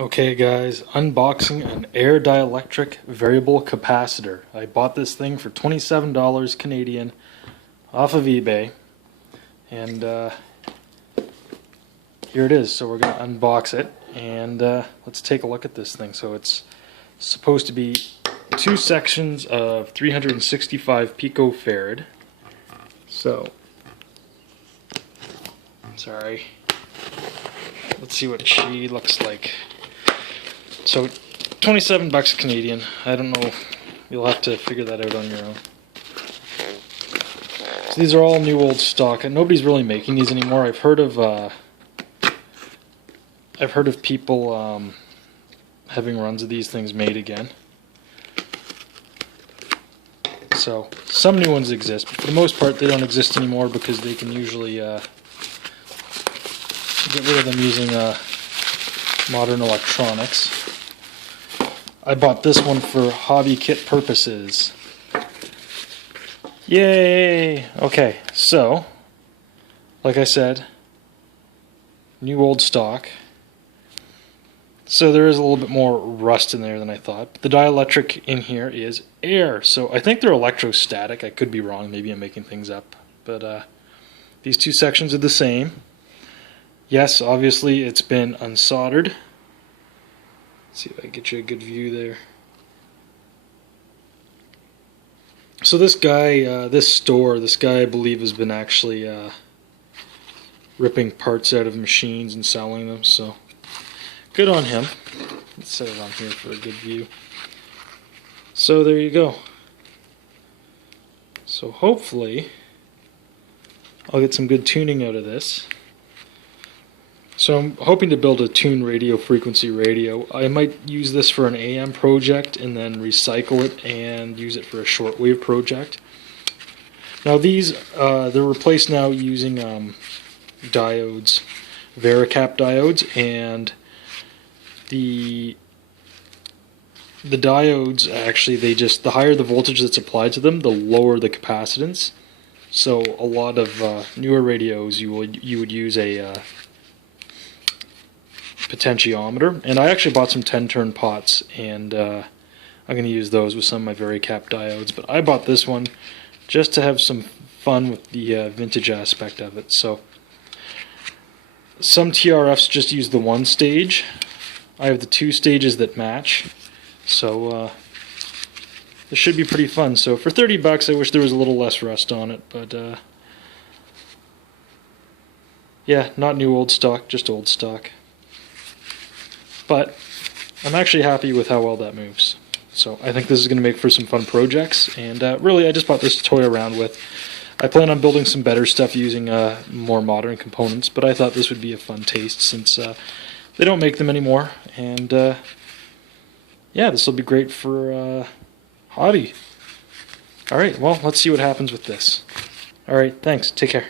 Okay guys, unboxing an air-dielectric variable capacitor. I bought this thing for $27 Canadian off of eBay, and here it is. So we're going to unbox it and let's take a look at this thing. So it's supposed to be two sections of 365 picofarad. So, sorry, let's see what she looks like. So, 27 bucks Canadian. I don't know. You'll have to figure that out on your own. So these are all new old stock, and nobody's really making these anymore. I've heard of people having runs of these things made again. So some new ones exist, but for the most part they don't exist anymore because they can usually get rid of them using modern electronics. I bought this one for hobby kit purposes. Yay! Okay, so, like I said, new old stock. So there is a little bit more rust in there than I thought. But the dielectric in here is air, so I think they're electrostatic. I could be wrong, maybe I'm making things up. But these two sections are the same. Yes, obviously it's been unsoldered. Let's see if I can get you a good view there. So this guy, this guy I believe has been actually ripping parts out of machines and selling them, so good on him. Let's set it on here for a good view. So there you go. So hopefully I'll get some good tuning out of this. So I'm hoping to build a tune radio frequency radio. I might use this for an AM project and then recycle it and use it for a shortwave project. Now these, they're replaced now using diodes, Vericap diodes, and the diodes actually, the higher the voltage that's applied to them, the lower the capacitance. So a lot of newer radios you would use a potentiometer, and I actually bought some 10-turn pots, and I'm going to use those with some of my Vericap diodes, but I bought this one just to have some fun with the vintage aspect of it. So some TRFs just use the one stage. I have the two stages that match, so this should be pretty fun. So for 30 bucks, I wish there was a little less rust on it, but yeah, not new old stock, just old stock. But I'm actually happy with how well that moves. So I think this is going to make for some fun projects, and really I just bought this to toy around with. I plan on building some better stuff using more modern components, but I thought this would be a fun taste since they don't make them anymore, and yeah, this will be great for hobby. Alright, well, let's see what happens with this. Alright, thanks, take care.